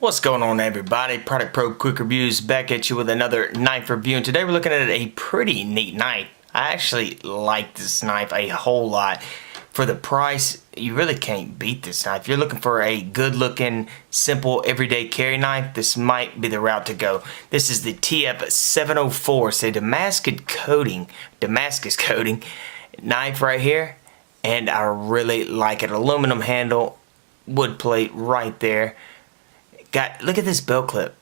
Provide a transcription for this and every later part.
What's going on, everybody? Product Probe Quick Reviews back at you with another knife review, and today we're looking at a pretty neat knife. I actually like this knife a whole lot. For the price, you really can't beat this knife. If you're looking for a good looking, simple, everyday carry knife, this might be the route to go. This is the TF-704. It's a Damascus coating knife right here, and I really like it. Aluminum handle, wood plate right there. Look at this belt clip.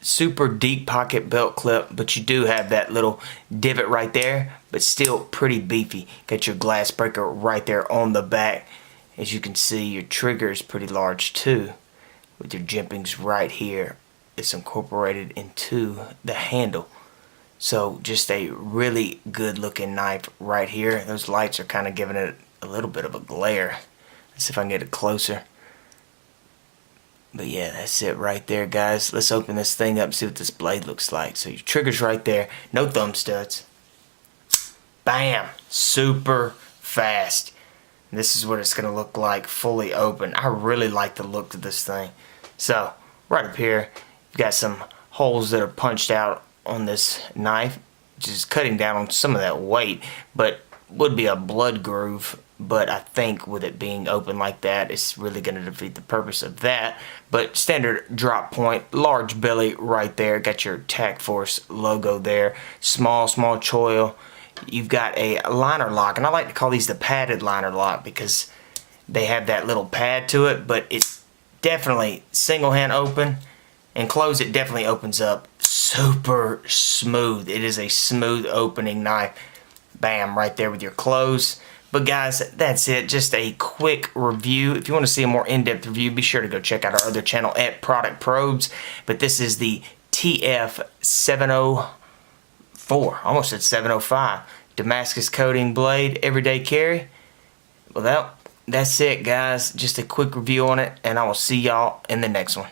Super deep pocket belt clip, but you do have that little divot right there, but still pretty beefy. Got your glass breaker right there on the back. As you can see, your trigger is pretty large too, with your jimpings right here. It's incorporated into the handle. So just a really good looking knife right here. Those lights are kind of giving it a little bit of a glare. Let's see if I can get it closer. But yeah, that's it right there, guys. Let's open this thing up and see what this blade looks like. So your trigger's right there. No thumb studs. Bam! Super fast. And this is what it's going to look like fully open. I really like the look of this thing. So, right up here, you've got some holes that are punched out on this knife, which is cutting down on some of that weight, but would be a blood groove. But I think with it being open like that, it's really going to defeat the purpose of that. But standard drop point, large belly right there. Got your TAC Force logo there. Small choil. You've got a liner lock, and I like to call these the padded liner lock because they have that little pad to it, but it's definitely single hand open, and close it definitely opens up super smooth. It is a smooth opening knife. Bam, right there with your close. But guys, that's it. Just a quick review. If you want to see a more in-depth review, be sure to go check out our other channel at Product Probes. But this is the TF-704, almost said 705, Damascus coating blade, everyday carry. Well, that's it, guys. Just a quick review on it, and I will see y'all in the next one.